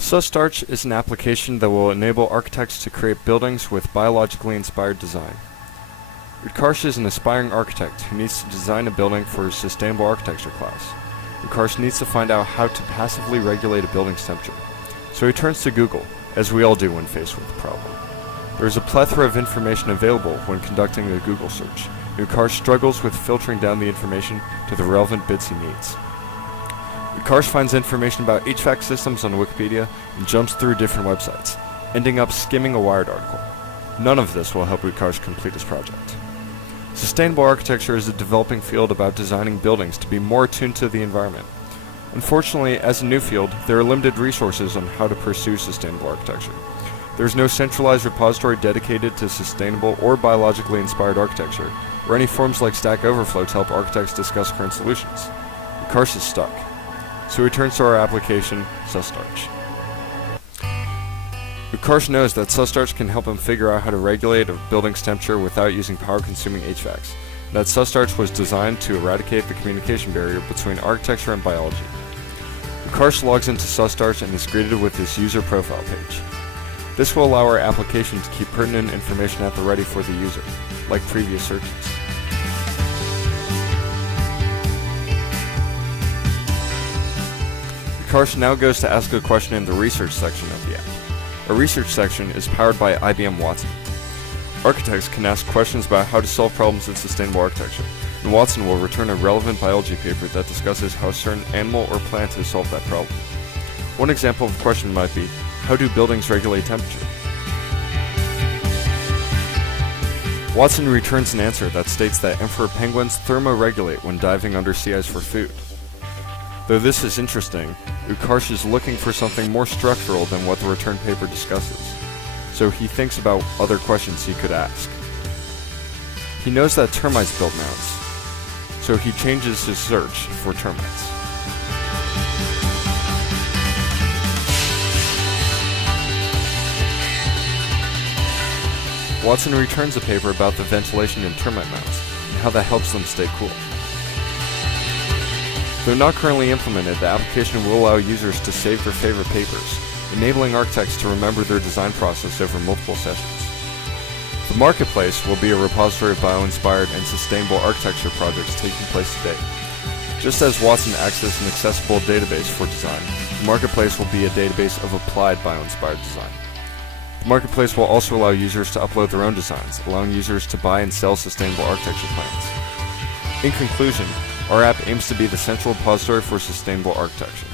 SusStarch is an application that will enable architects to create buildings with biologically inspired design. Utkarsh is an aspiring architect who needs to design a building for his sustainable architecture class. Utkarsh needs to find out how to passively regulate a building's temperature. So he turns to Google, as we all do when faced with a problem. There is a plethora of information available when conducting a Google search. Utkarsh struggles with filtering down the information to the relevant bits he needs. Utkarsh finds information about HVAC systems on Wikipedia and jumps through different websites, ending up skimming a Wired article. None of this will help Utkarsh complete his project. Sustainable architecture is a developing field about designing buildings to be more attuned to the environment. Unfortunately, as a new field, there are limited resources on how to pursue sustainable architecture. There is no centralized repository dedicated to sustainable or biologically inspired architecture, or any forums like Stack Overflow to help architects discuss current solutions. Utkarsh is stuck. So he turns to our application, SusStarch. Utkarsh knows that SusStarch can help him figure out how to regulate a building's temperature without using power-consuming HVACs, and that SusStarch was designed to eradicate the communication barrier between architecture and biology. Utkarsh logs into SusStarch and is greeted with his user profile page. This will allow our application to keep pertinent information at the ready for the user, like previous searches. Utkarsh now goes to ask a question in the research section of the app. Our research section is powered by IBM Watson. Architects can ask questions about how to solve problems in sustainable architecture, and Watson will return a relevant biology paper that discusses how a certain animal or plant has solved that problem. One example of a question might be, how do buildings regulate temperature? Watson returns an answer that states that emperor penguins thermoregulate when diving under sea ice for food. Though this is interesting, Utkarsh is looking for something more structural than what the return paper discusses, so he thinks about other questions he could ask. He knows that termites build mounds, so he changes his search for termites. Watson returns a paper about the ventilation in termite mounds and how that helps them stay cool. Though not currently implemented, the application will allow users to save their favorite papers, enabling architects to remember their design process over multiple sessions. The marketplace will be a repository of bioinspired and sustainable architecture projects taking place today. Just as Watson acts as an accessible database for design, the marketplace will be a database of applied bioinspired design. The marketplace will also allow users to upload their own designs, allowing users to buy and sell sustainable architecture plans. In conclusion, our app aims to be the central repository for sustainable architecture.